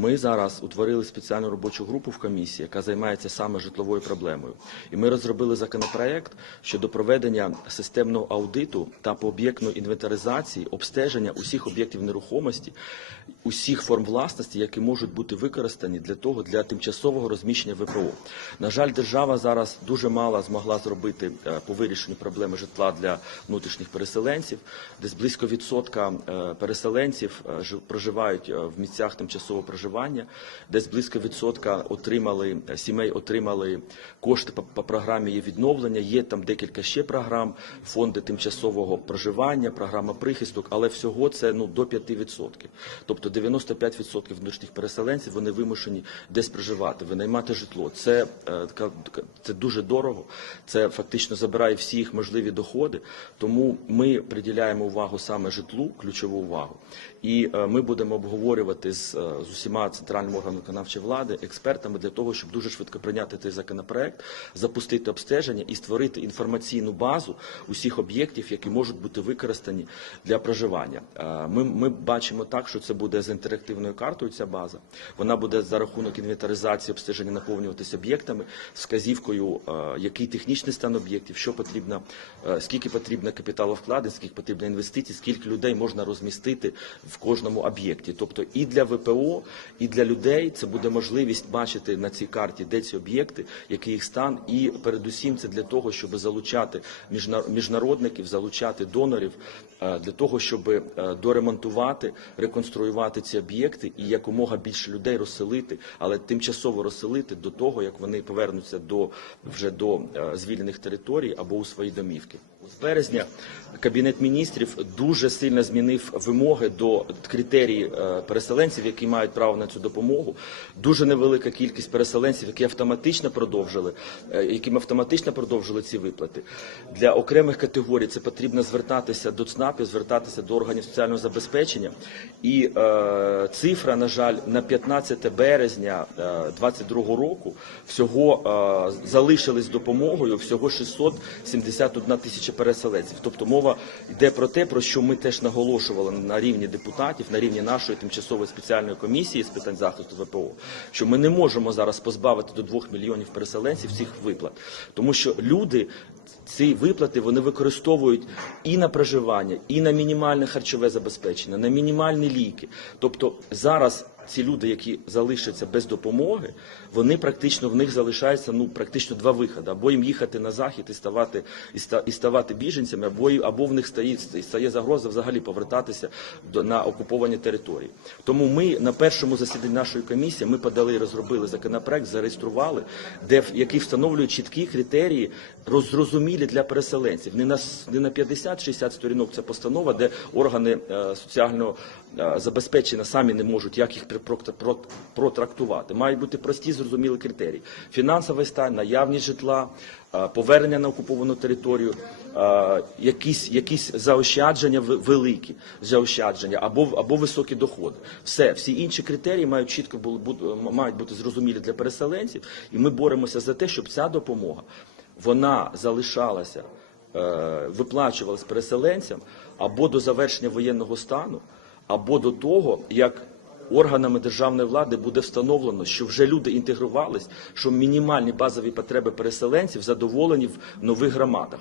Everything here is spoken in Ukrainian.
Ми зараз утворили спеціальну робочу групу в комісії, яка займається саме житловою проблемою. І ми розробили законопроект щодо проведення системного аудиту та пооб'єктної інвентаризації, обстеження усіх об'єктів нерухомості, усіх форм власності, які можуть бути використані для того для тимчасового розміщення ВПО. На жаль, держава зараз дуже мало змогла зробити е, по вирішенню проблеми житла для внутрішніх переселенців. Десь близько відсотка е, переселенців е, жи- проживають в місцях тимчасового проживання, десь близько відсотка отримали е, сімей, отримали кошти по, по програмі відновлення. Є там декілька ще програм, фонди тимчасового проживання, програма прихисток, але всього це ну до 5%. Тобто 95% внутрішніх переселенців вони вимушені десь проживати, винаймати житло. Це, е, це дуже дорого. Це фактично забирає всі їх можливі доходи. Тому ми приділяємо увагу саме житлу, ключову увагу. І е, ми будемо обговорювати з, з усіма центральними органами виконавчої влади, експертами для того, щоб дуже швидко прийняти цей законопроект, запустити обстеження і створити інформаційну базу усіх об'єктів, які можуть бути використані для проживання. Е, Ми, ми бачимо так, що це буде з інтерактивною картою. Ця база вона буде за рахунок інвентаризації обстеження наповнюватися об'єктами вказівкою, е, який технічний стан об'єктів, що потрібно, е, скільки потрібно капіталовкладень, скільки потрібно інвестицій, скільки людей можна розмістити в кожному об'єкті. Тобто і для ВПО, і для людей це буде можливість бачити на цій карті, де ці об'єкти, який їх стан, і передусім це для того, щоб залучати міжна- міжнародників, залучати донорів е, для того, щоб е, доремонтувати, реконструювати ці об'єкти і якомога більше людей розселити, але тимчасово розселити до того, як вони повернуться до вже до е, звільнених територій або у свої домівки. Березня кабінет міністрів дуже сильно змінив вимоги до критерії е, переселенців, які мають право на цю допомогу. Дуже невелика кількість переселенців, які автоматично продовжили, е, яким автоматично продовжили ці виплати. Для окремих категорій це потрібно звертатися до ЦНАПів, звертатися до органів соціального забезпечення. І е, цифра, на жаль, на 15 березня 2022 року всього е, залишились допомогою всього 671 тисяча переселенців. Тобто мова йде про те, про що ми теж наголошували на рівні депутатів, на рівні нашої тимчасової спеціальної комісії з питань захисту ВПО, що ми не можемо зараз позбавити до 2 мільйонів переселенців цих виплат, тому що люди. Ці виплати вони використовують і на проживання, і на мінімальне харчове забезпечення, на мінімальні ліки. Тобто зараз ці люди, які залишаться без допомоги, вони практично в них залишається ну практично два виходи: або їм їхати на захід і ставати і ста- і ставати біженцями, або або в них стає стає загроза взагалі повертатися до на окуповані території. Тому ми на першому засіданні нашої комісії ми подали розробили законопроект, зареєстрували, де який встановлює чіткі критерії, роз- зрозумілі для переселенців. Не на не на 50-60 сторінок ця постанова, де органи е, соціального е, забезпечення самі не можуть як їх протрактувати. Мають бути прості зрозумілі критерії: фінансовий стан, наявність житла, е, повернення на окуповану територію, е, якісь, якісь заощадження великі заощадження або, або високі доходи. Все, всі інші критерії мають чітко мають бути зрозумілі для переселенців, і ми боремося за те, щоб ця допомога вона залишалася, е, виплачувалась переселенцям або до завершення воєнного стану, або до того, як органами державної влади буде встановлено, що вже люди інтегрувались, що мінімальні базові потреби переселенців задоволені в нових громадах.